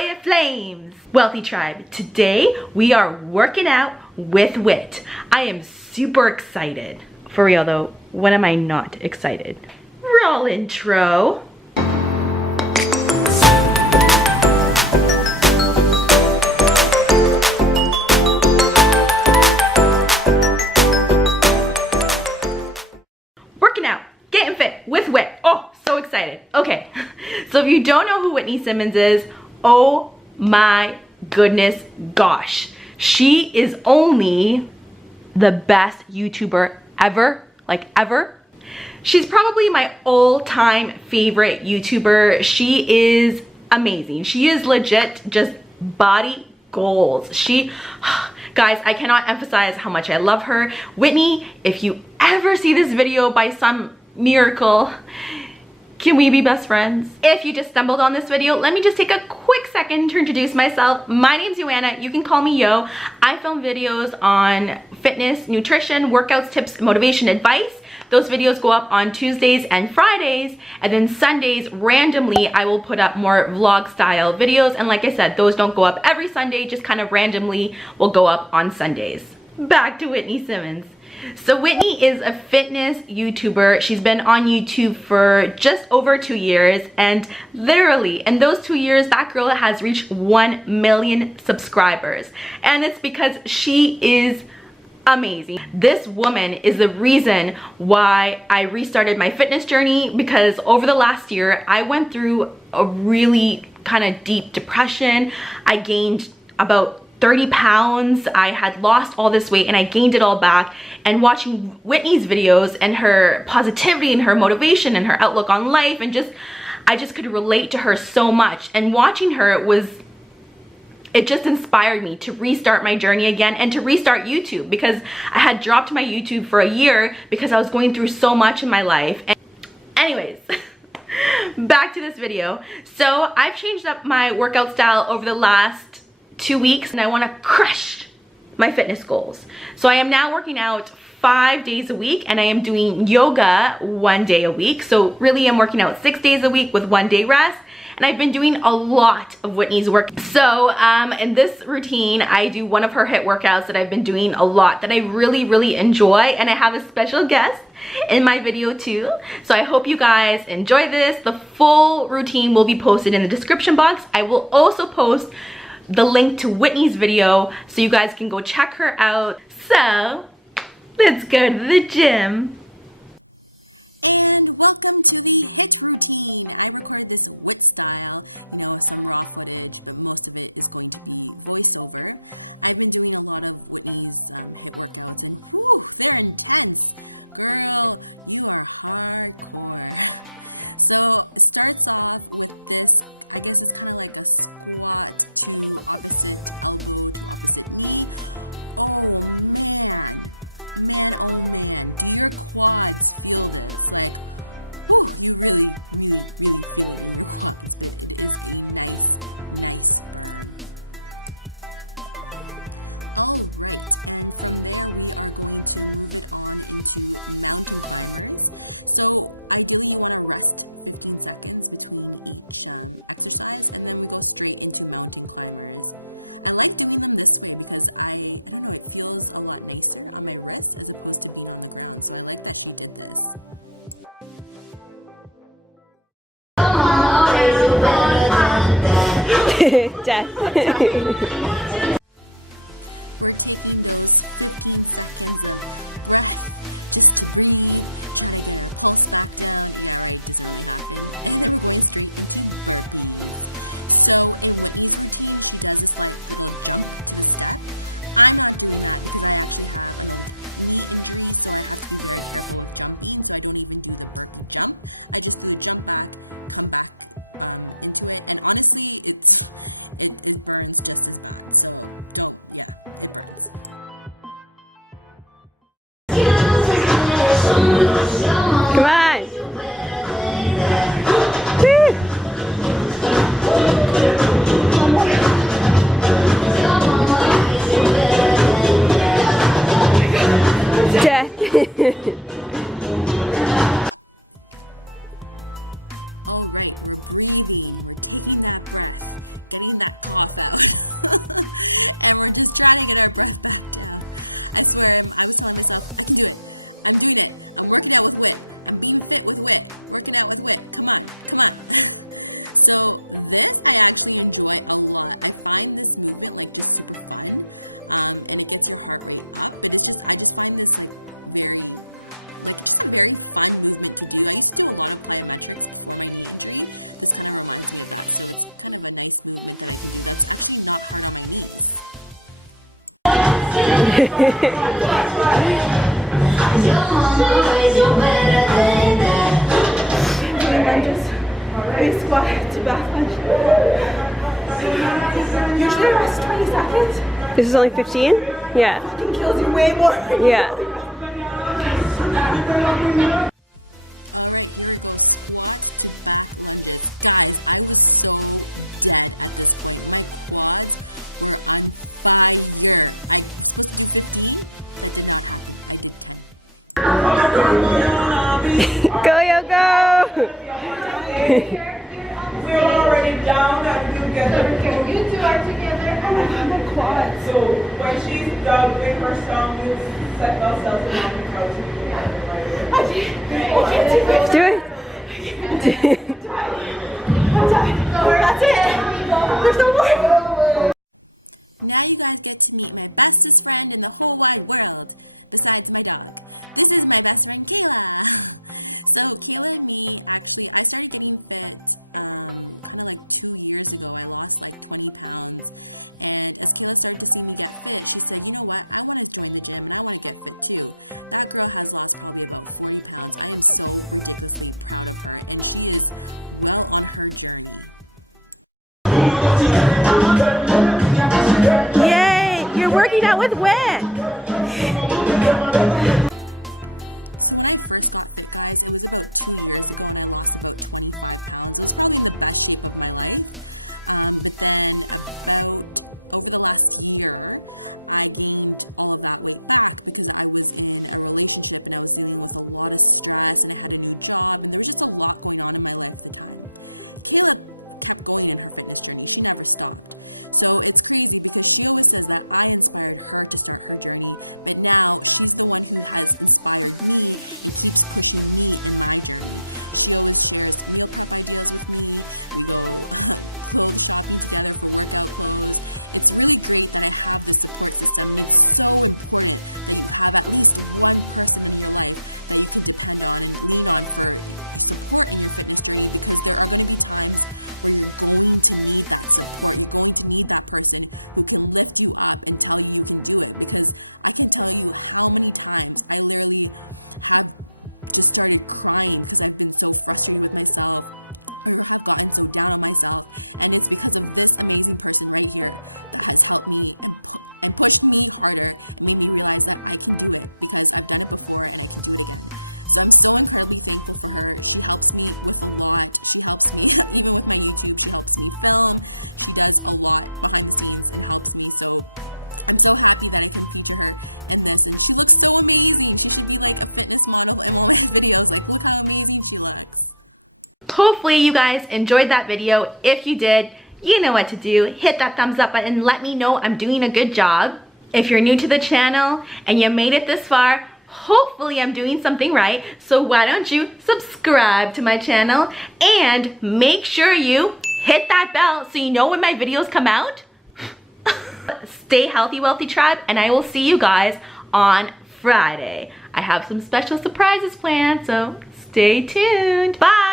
fire flames. Wealthy Tribe, today we are working out with Whit. I am super excited. For real though, when am I not excited? Roll intro. Working out, getting fit with Whit. Oh, so excited. Okay, so if you don't know who Whitney Simmons is, oh my goodness gosh. She is only the best YouTuber ever, like ever. She's probably my all-time favorite YouTuber. She is amazing. She is legit just body goals. Guys, I cannot emphasize how much I love her. Whitney, if you ever see this video by some miracle, can we be best friends? If you just stumbled on this video, let me just take a quick second to introduce myself. My name's Yoana, you can call me Yo. I film videos on fitness, nutrition, workouts, tips, motivation, advice. Those videos go up on Tuesdays and Fridays, and then Sundays, randomly, I will put up more vlog style videos. And like I said, those don't go up every Sunday, just kind of randomly will go up on Sundays. Back to Whitney Simmons. So Whitney is a fitness YouTuber. She's been on YouTube for just over 2 years, and literally in those 2 years, that girl has reached 1 million subscribers. And it's because she is amazing. This woman is the reason why I restarted my fitness journey, because over the last year, I went through a really kind of deep depression. I gained about 30 pounds. I had lost all this weight and I gained it all back. And watching Whitney's videos and her positivity and her motivation and her outlook on life, and I just could relate to her so much. And watching her, it just inspired me to restart my journey again and to restart YouTube, because I had dropped my YouTube for a year because I was going through so much in my life. And anyways, back to this video. So I've changed up my workout style over the last 2 weeks, and I want to crush my fitness goals. So I am now working out 5 days a week, and I am doing yoga 1 day a week. So really I'm working out 6 days a week with 1 day rest. And I've been doing a lot of Whitney's work. So in this routine, I do one of her HIIT workouts that I've been doing a lot, that I really enjoy. And I have a special guest in my video too. So I hope you guys enjoy this. The full routine will be posted in the description box. I will also post the link to Whitney's video so you guys can go check her out. So let's go to the gym. And welcome to the HIIT routine. I recorded this Whit style, you know, some raw footage, but most of it is going to be voiceover. I've been doing a lot of Whitney's HIIT workouts, and whew, they're intense. Girl, you are hardcore. So it starts off with this, I guess it's kind of like a squat to opposite elbow to opposite knee. Oh man, oh man, do your quads feel this? Like, whew, you really feel it in your quads, but it is a nice burn. All right, and from there we are going to move it on into mountain climbers. So ideally you want to rest 15 seconds between each exercise, and then we go straight into mountain climbers. I like doing them this way because I don't know, it feels a lot nicer on my wrist as opposed to being on the ground. So I like that she did this. We're taking those 15 seconds of breath just to breathe, try to get our pulse back down. Yeah, right, doesn't really happen. And then we're going straight into burpees. So in Whitney's routine, she does this like little jump to the step. I'm not doing that because I actually have an old knee injury, so I have to be very careful with jumping. So I don't even do the burpee jump. I just do the jump back, come back into it. And honestly, it burns just as bad. So it burns. Come on! All right, we're breathing, we're taking that breath, getting that cough out. And we're just trying to get our breath back down. I swear, I was telling myself, I can do it. I'm doing it. I'm working out with Whit. I'm being fit with Whit. Working out with Whit. Come on, come on. So this I actually enjoy a lot. I find this movement like just super fun, and it gets your heart rate up. But it's just, I just find this like very, like just a very fun movement to do. I used to do a lot of plyometrics before my knee injury. This kind of reminds me of that. So it's kind of a nice movement that I can do that's actually not hard on my knees. Lunges. Big squat to back lunge. Usually lasts 20 seconds. This is only 15? Yeah. Fucking kills you way more. Yeah. All right, here we go. Squat to back lunges. Guys, I was so dead at this point. My quads were on fire. I was supposed to do 15. That did not happen. I did 10. Go, yo, go! We're already down and we'll get them. You two are together. Oh my god, my quads. So when she's done with her song, we'll set ourselves in on the couch and we'll get them right there. I can't Do it. I'm tired. That's it. There's no more. Now you guys get to meet my bestest friend in the whole wide world, besides my dog. This is my best friend, Kayla. So Kayla and me, actually, I started getting fit kind of like 2 years ago. I lost like 20 pounds. And as Kayla started to see me get fit, she said, you know what? I want to join the gym and I want to get fit too. That girl has lost probably about 40 pounds. I am so ridiculously proud of her. And she is well on her journey. Yay! You're working out with Whit. So when I first got fit, guys, it was about 2 years ago and I lost about 25 pounds. I was probably in the best shape of my life. But then about over the last year, I gained all of that weight back because I was in a relationship and I was dealing with a lot of stress and I had a new job and there was just a lot going on in my life at the time. Kayla kept going in her fitness journey. She never stopped. So it's crazy because she always says that I inspired her to start her journey, but now she's the one who has inspired me and keeps pushing me in my journey. She always shares meal prep ideas with me. We go clothes shopping together for workout clothes. It's really great that I have this support system, and it's so important that you have at least one person in your life that you can depend on and lean on for support in your fitness journey, because there are going to be times where you're going to need that support. You're going to need that person who can lift you up and tell you you can do it. Because I can tell you how many times I literally have just started crying because I've been so frustrated with myself or have gotten so down on myself, and it's because of this amazing person right here that has helped me and pushed me harder and made me realize that I can do it, because I've done it before and I can do it again. So I'm so incredibly thankful for her. She helps me with a lot. She helps me even with my YouTube. She helps me film. She does a lot behind the scenes and helps me. So I'm so happy that I can feature her in this, and she looks so amazing. She should be like a fitness model in all my videos. Like, look how amazing she looks. Hopefully you guys enjoyed that video. If you did, you know what to do. Hit that thumbs up button. Let me know I'm doing a good job. If you're new to the channel and you made it this far, hopefully I'm doing something right. So why don't you subscribe to my channel and make sure you hit that bell so you know when my videos come out. Stay healthy, wealthy tribe, and I will see you guys on Friday. I have some special surprises planned, so stay tuned. Bye.